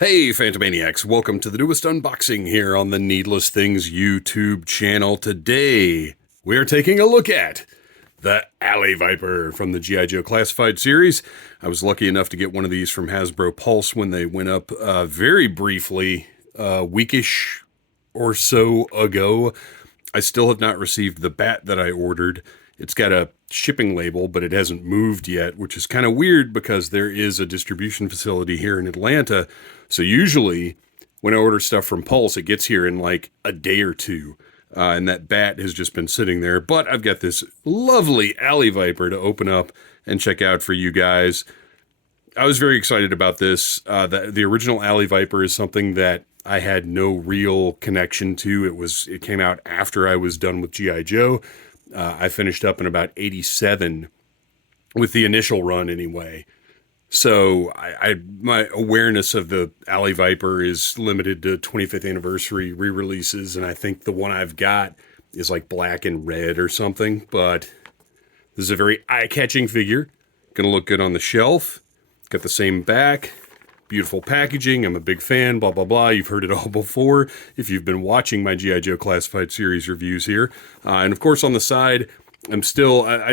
Hey, Phantomaniacs, welcome to the newest unboxing here on the Needless Things YouTube channel. Today, we are taking a look at the Alley Viper from the G.I. Joe Classified series. I was lucky enough to get one of these from Hasbro Pulse when they went up very briefly, a weekish or so ago. I still have not received the bat that I ordered. It's got a shipping label, but it hasn't moved yet, which is kind of weird because there is a distribution facility here in Atlanta. So usually when I order stuff from Pulse, it gets here in like a day or two. And that bat has just been sitting there. But I've got this lovely Alley Viper to open up and check out for you guys. I was very excited about this. The original Alley Viper is something that I had no real connection to. It came out after I was done with G.I. Joe. I finished up in about 87 with the initial run anyway. So my awareness of the Alley Viper is limited to 25th anniversary re-releases, and I think the one I've got is like black and red or something, but this is a very eye-catching figure. Gonna look good on the shelf. Got the same back. Beautiful packaging. I'm a big fan, blah, blah, blah. You've heard it all before if you've been watching my G.I. Joe Classified series reviews here. And of course on the side, I'm still, I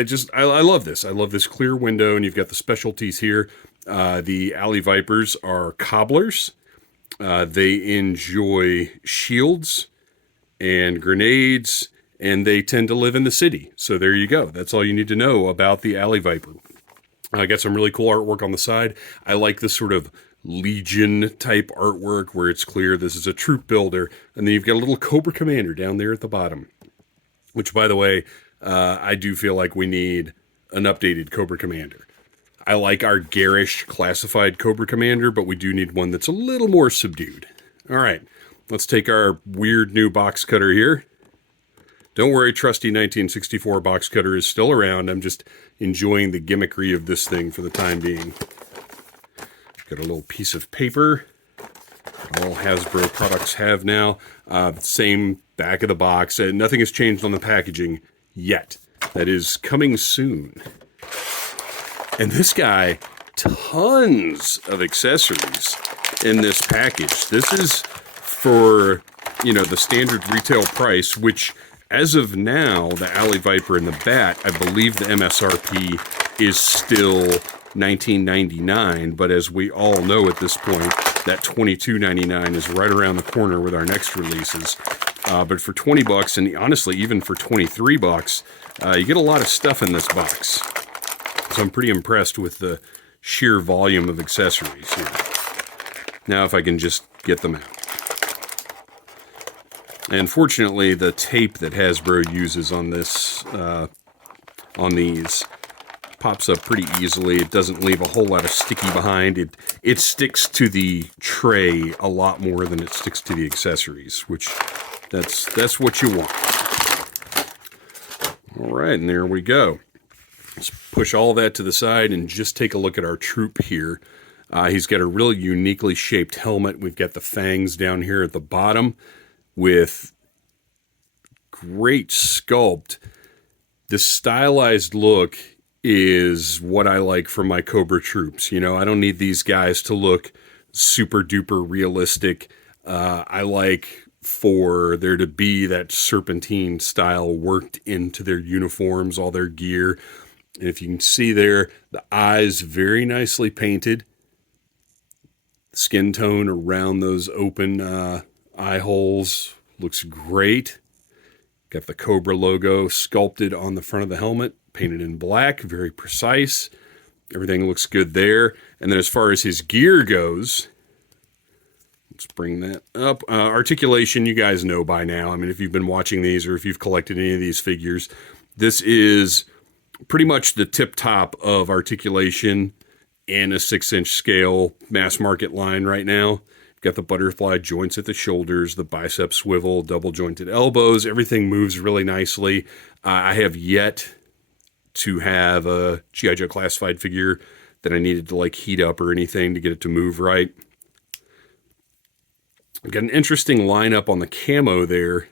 love this. I love this clear window, and you've got the specialties here. The Alley Vipers are cobblers. They enjoy shields and grenades, and they tend to live in the city. So there you go. That's all you need to know about the Alley Viper. I got some really cool artwork on the side. I like this sort of Legion type artwork where it's clear this is a troop builder, and then you've got a little Cobra Commander down there at the bottom, which, by the way, I do feel like we need an updated Cobra Commander. I like our garish classified Cobra Commander, but we do need one that's a little more subdued. All right, let's take our weird new box cutter here. Don't worry, trusty 1964 box cutter is still around. I'm just enjoying the gimmickry of this thing for the time being. Got a little piece of paper. All Hasbro products have now. Same back of the box. Nothing has changed on the packaging yet. That is coming soon. And this guy, tons of accessories in this package. This is for, the standard retail price, which as of now, the Alley Viper and the Bat, I believe the MSRP is still $19.99, but as we all know at this point, that $22.99 is right around the corner with our next releases. But for $20, and honestly, even for $23, you get a lot of stuff in this box. So I'm pretty impressed with the sheer volume of accessories here. Now, if I can just get them out. And fortunately, the tape that Hasbro uses on this, on these, pops up pretty easily. It doesn't leave a whole lot of sticky behind. It sticks to the tray a lot more than it sticks to the accessories, which that's what you want. All right, and there we go. Let's push all that to the side and just take a look at our troop here. He's got a really uniquely shaped helmet. We've got the fangs down here at the bottom with great sculpt. The stylized look is what I like for my Cobra troops. I don't need these guys to look super duper realistic. I like for there to be that serpentine style worked into their uniforms, all their gear. And if you can see there, the eyes very nicely painted. Skin tone around those open eye holes looks great. Got the Cobra logo sculpted on the front of the helmet, painted in black, very precise. Everything looks good there. And then as far as his gear goes, let's bring that up. Articulation, you guys know by now. I mean, if you've been watching these or if you've collected any of these figures, this is pretty much the tip top of articulation in a 6-inch scale mass market line right now. Got the butterfly joints at the shoulders, the bicep swivel, double jointed elbows. Everything moves really nicely. I have yet to have a G.I. Joe Classified figure that I needed to heat up or anything to get it to move right. I've got an interesting lineup on the camo there.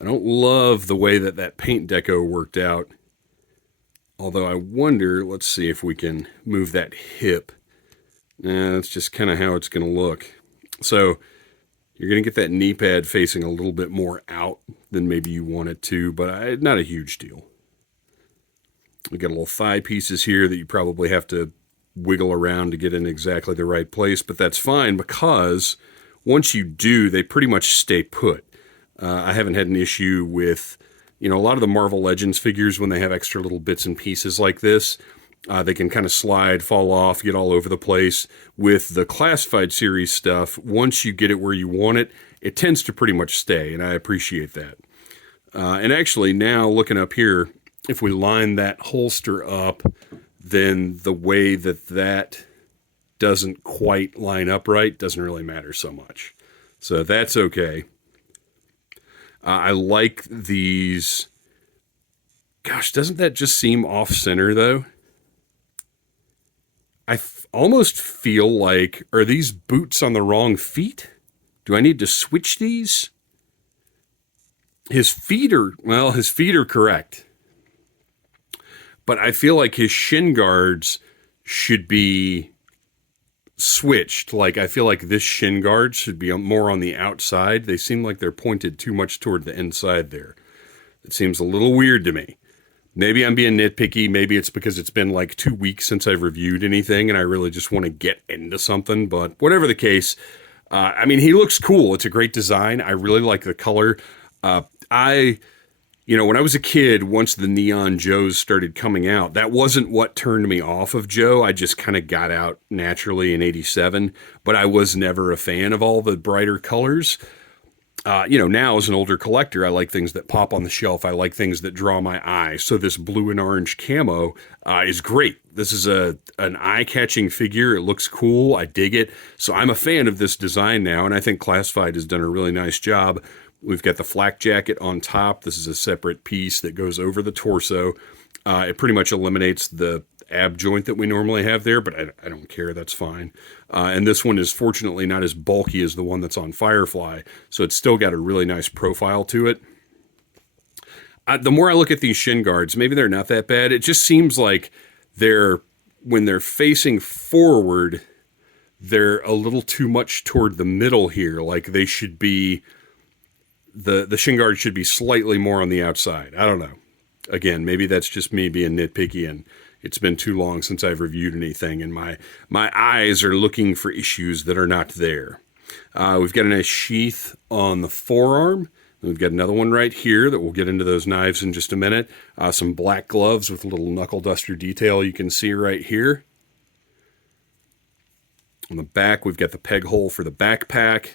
I don't love the way that paint deco worked out. Although I wonder, let's see if we can move that hip That's just kind of how it's going to look. So you're going to get that knee pad facing a little bit more out than maybe you want it to, but not a huge deal. We got little thigh pieces here that you probably have to wiggle around to get in exactly the right place, but that's fine because once you do, they pretty much stay put. I haven't had an issue with, a lot of the Marvel Legends figures when they have extra little bits and pieces like this. They can kind of slide, fall off, get all over the place. With the Classified series stuff, once you get it where you want it, it tends to pretty much stay, and I appreciate that. And actually, now looking up here, if we line that holster up, then the way that doesn't quite line up right doesn't really matter so much. So that's okay. I like these. Gosh, doesn't that just seem off-center, though? I almost feel like, are these boots on the wrong feet? Do I need to switch these? His feet are correct. But I feel like his shin guards should be switched. Like, I feel like this shin guard should be more on the outside. They seem like they're pointed too much toward the inside there. It seems a little weird to me. Maybe I'm being nitpicky. Maybe it's because it's been like 2 weeks since I've reviewed anything and I really just want to get into something. But whatever the case, he looks cool. It's a great design. I really like the color. When I was a kid, once the Neon Joes started coming out, that wasn't what turned me off of Joe. I just kind of got out naturally in '87, but I was never a fan of all the brighter colors. Now as an older collector, I like things that pop on the shelf. I like things that draw my eye. So this blue and orange camo is great. This is an eye-catching figure. It looks cool. I dig it. So I'm a fan of this design now, and I think Classified has done a really nice job. We've got the Flak Jacket on top. This is a separate piece that goes over the torso. It pretty much eliminates the ab joint that we normally have there, but I don't care. That's fine. And this one is fortunately not as bulky as the one that's on Firefly, so it's still got a really nice profile to it. The more I look at these shin guards, maybe they're not that bad. It just seems like when they're facing forward, they're a little too much toward the middle here. Like they should be... The shin guard should be slightly more on the outside. I don't know. Again, maybe that's just me being nitpicky and it's been too long since I've reviewed anything and my eyes are looking for issues that are not there. We've got a nice sheath on the forearm. We've got another one right here that we'll get into those knives in just a minute. Some black gloves with a little knuckle duster detail you can see right here. On the back, we've got the peg hole for the backpack.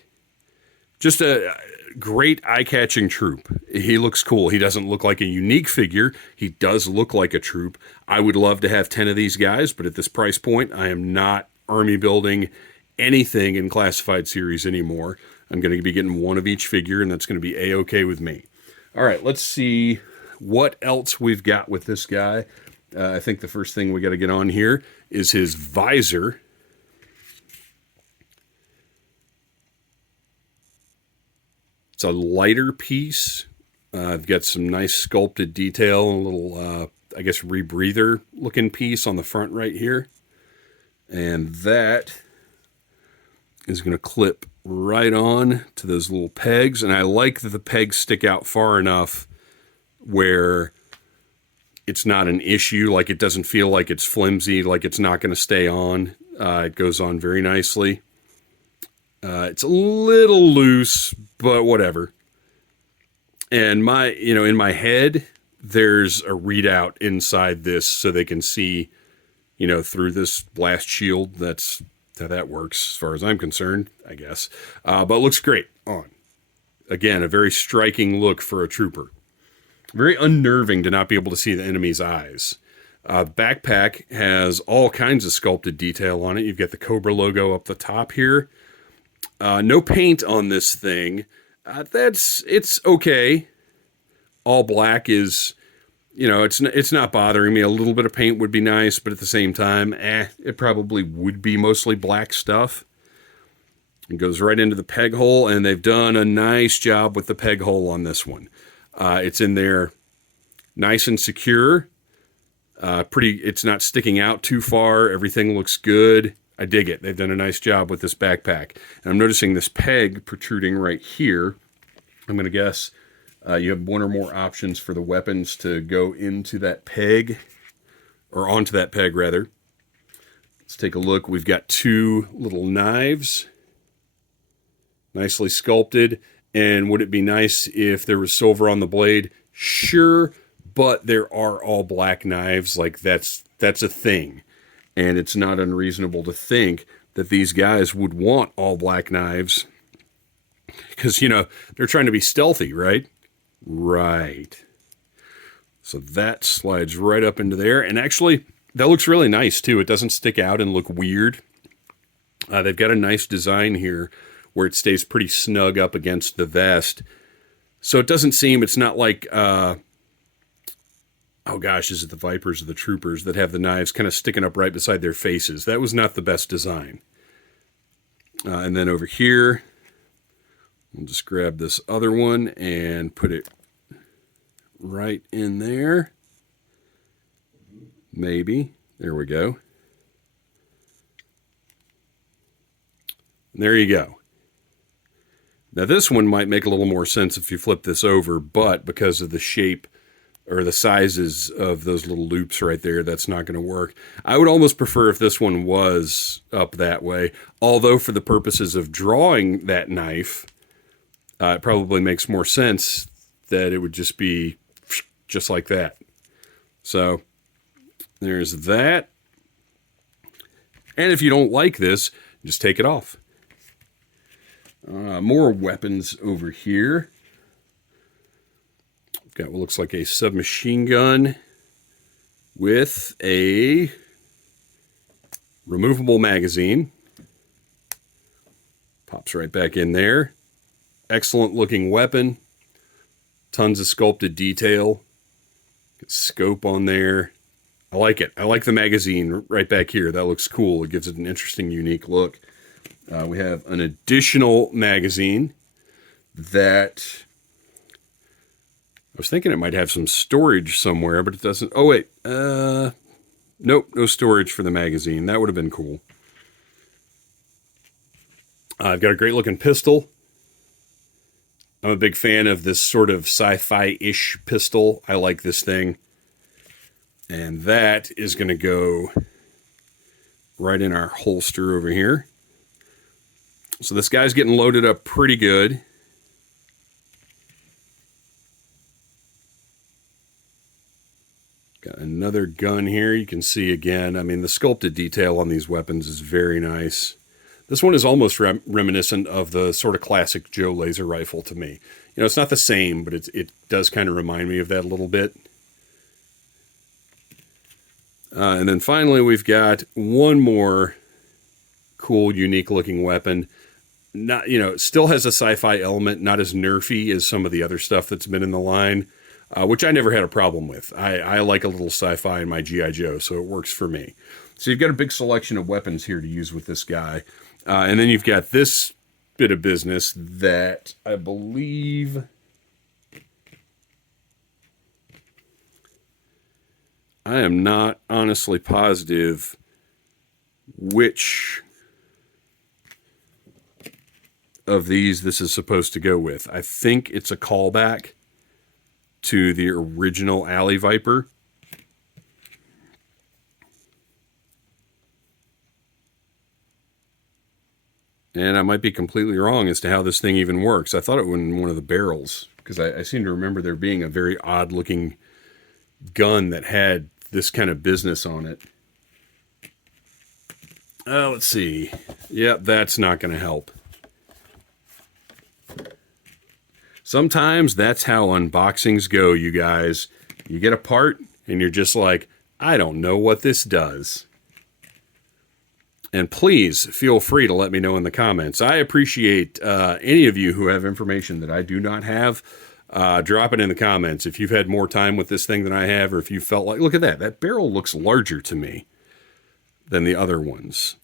Just a great eye-catching troop. He looks cool. He doesn't look like a unique figure. He does look like a troop. I would love to have 10 of these guys, but at this price point, I am not army building anything in Classified series anymore. I'm going to be getting one of each figure, and that's going to be A-okay with me. All right, let's see what else we've got with this guy. I think the first thing we got to get on here is his visor. It's a lighter piece. I've got some nice sculpted detail and a little, rebreather looking piece on the front right here. And that is going to clip right on to those little pegs. And I like that the pegs stick out far enough where it's not an issue. Like it doesn't feel like it's flimsy, like it's not going to stay on. It goes on very nicely. It's a little loose, but whatever. And in my head, there's a readout inside this so they can see, through this blast shield. That's how that works as far as I'm concerned, I guess. But it looks great on. Again, a very striking look for a trooper. Very unnerving to not be able to see the enemy's eyes. Backpack has all kinds of sculpted detail on it. You've got the Cobra logo up the top here. No paint on this thing. It's okay. All black is, it's not bothering me. A little bit of paint would be nice, but at the same time, it probably would be mostly black stuff. It goes right into the peg hole, and they've done a nice job with the peg hole on this one. It's in there nice and secure. It's not sticking out too far. Everything looks good. I dig it. They've done a nice job with this backpack. And I'm noticing this peg protruding right here. I'm going to guess you have one or more options for the weapons to go into that peg, or onto that peg, rather. Let's take a look. We've got two little knives, nicely sculpted. And would it be nice if there was silver on the blade? Sure, but there are all black knives. Like, that's a thing. And it's not unreasonable to think that these guys would want all black knives. Because, you know, they're trying to be stealthy, right? Right. So that slides right up into there. And actually, that looks really nice, too. It doesn't stick out and look weird. They've got a nice design here where it stays pretty snug up against the vest. So it doesn't seem, it's not like, oh gosh, is it the Vipers or the Troopers that have the knives kind of sticking up right beside their faces? That was not the best design. And then over here, we'll just grab this other one and put it right in there. Maybe. There we go. There you go. Now this one might make a little more sense if you flip this over, but because of the shape or the sizes of those little loops right there, that's not going to work. I would almost prefer if this one was up that way, although for the purposes of drawing that knife, it probably makes more sense that it would just be just like that. So there's that. And if you don't like this, just take it off. More weapons over here. Got what looks like a submachine gun with a removable magazine. Pops right back in there. Excellent looking weapon. Tons of sculpted detail. Scope on there. I like it. I like the magazine right back here. That looks cool. It gives it an interesting, unique look. We have an additional magazine that I was thinking it might have some storage somewhere, but it doesn't. Oh, wait. Nope, no storage for the magazine. That would have been cool. I've got a great looking pistol. I'm a big fan of this sort of sci-fi-ish pistol. I like this thing. And that is going to go right in our holster over here. So this guy's getting loaded up pretty good. Got another gun here. You can see again, I mean, the sculpted detail on these weapons is very nice. This one is almost reminiscent of the sort of classic Joe laser rifle to me. You know, it's not the same, but it does kind of remind me of that a little bit. And then finally, we've got one more cool, unique looking weapon. Not, you know, it still has a sci-fi element, not as nerfy as some of the other stuff that's been in the line, which I never had a problem with. I like a little sci-fi in my G.I. Joe, so it works for me. So you've got a big selection of weapons here to use with this guy. And then you've got this bit of business that I believe I am not honestly positive which of these this is supposed to go with. I think it's a callback to the original Alley Viper. And I might be completely wrong as to how this thing even works. I thought it was in one of the barrels, because I seem to remember there being a very odd-looking gun that had this kind of business on it. Let's see. Yep, that's not going to help. Sometimes that's how unboxings go, you guys. You get a part, and you're just like, I don't know what this does. And please feel free to let me know in the comments. I appreciate any of you who have information that I do not have. Drop it in the comments if you've had more time with this thing than I have, or if you felt like, look at that. That barrel looks larger to me than the other ones.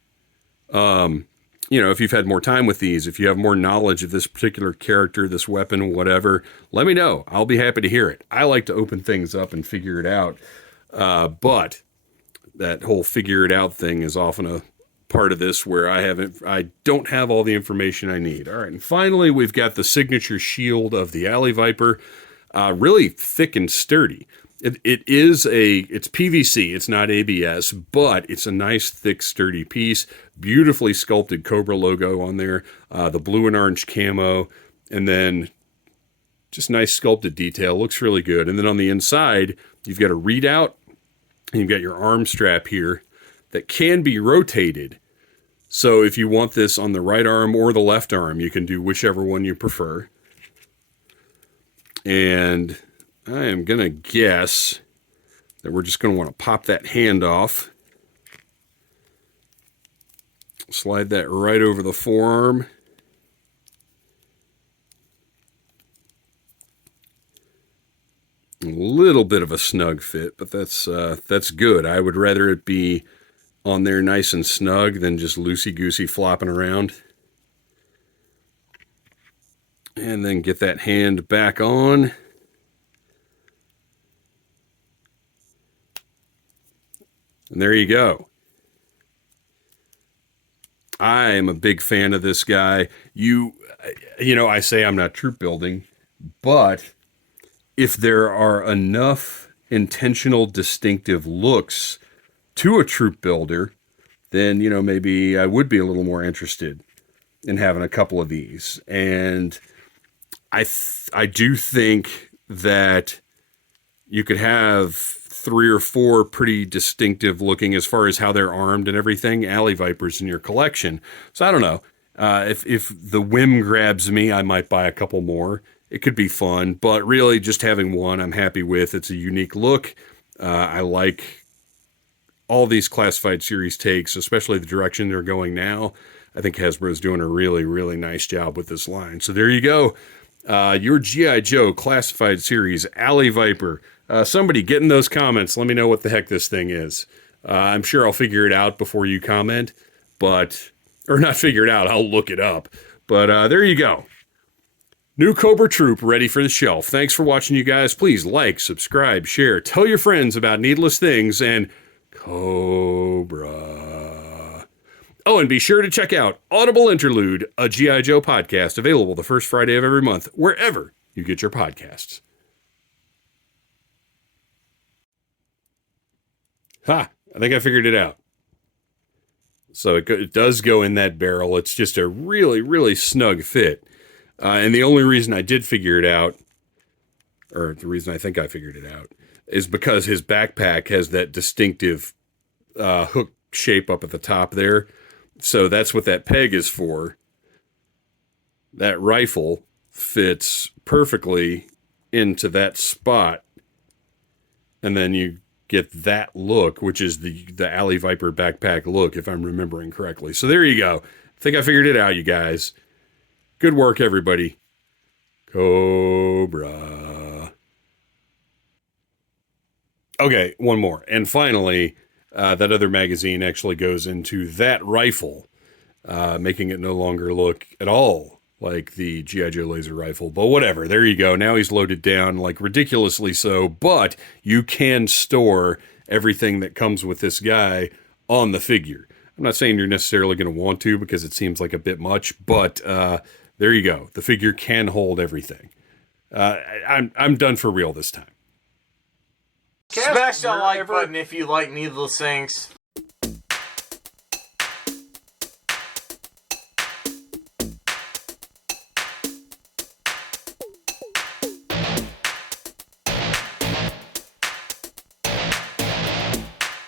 You know, if you've had more time with these, if you have more knowledge of this particular character, this weapon, whatever, let me know. I'll be happy to hear it. I like to open things up and figure it out. But that whole figure it out thing is often a part of this where I don't have all the information I need. All right, and finally, we've got the signature shield of the Alley Viper, really thick and sturdy. It's PVC, it's not ABS, but it's a nice, thick, sturdy piece. Beautifully sculpted Cobra logo on there, the blue and orange camo, and then just nice sculpted detail. Looks really good. And then on the inside, you've got a readout, and you've got your arm strap here that can be rotated. So if you want this on the right arm or the left arm, you can do whichever one you prefer. And I am going to guess that we're just going to want to pop that hand off. Slide that right over the forearm. A little bit of a snug fit, but that's good. I would rather it be on there nice and snug than just loosey-goosey flopping around. And then get that hand back on. And there you go. I am a big fan of this guy. You know, I say I'm not troop building, but if there are enough intentional, distinctive looks to a troop builder, then, you know, maybe I would be a little more interested in having a couple of these. And I do think that you could have 3 or 4 pretty distinctive looking, as far as how they're armed and everything, Alley Vipers in your collection. So I don't know. If the whim grabs me, I might buy a couple more. It could be fun, but really just having one I'm happy with. It's a unique look. I like all these classified series takes, especially the direction they're going now. I think Hasbro's doing a really, really nice job with this line. So there you go. Your G.I. Joe classified series, Alley Viper. Somebody get in those comments. Let me know what the heck this thing is. I'm sure I'll figure it out before you comment, or not figure it out, I'll look it up. But there you go. New Cobra Troop ready for the shelf. Thanks for watching, you guys. Please like, subscribe, share, tell your friends about Needless Things and Cobra. Oh, and be sure to check out Audible Interlude, a G.I. Joe podcast, available the first Friday of every month, wherever you get your podcasts. Ha! I think I figured it out. So it does go in that barrel. It's just a really, really snug fit. And the only reason I did figure it out, or the reason I think I figured it out, is because his backpack has that distinctive hook shape up at the top there. So that's what that peg is for. That rifle fits perfectly into that spot. And then you get that look, which is the Alley Viper backpack look, if I'm remembering correctly. So there you go. I think I figured it out, you guys. Good work, everybody. Cobra. Okay, one more. And finally, that other magazine actually goes into that rifle, making it no longer look at all like the G.I. Joe laser rifle. But whatever, there you go. Now he's loaded down, like ridiculously so, but you can store everything that comes with this guy on the figure. I'm not saying you're necessarily going to want to, because it seems like a bit much, but there you go. The figure can hold everything. I'm done for real this time. Smash that like button if you like Needless Things.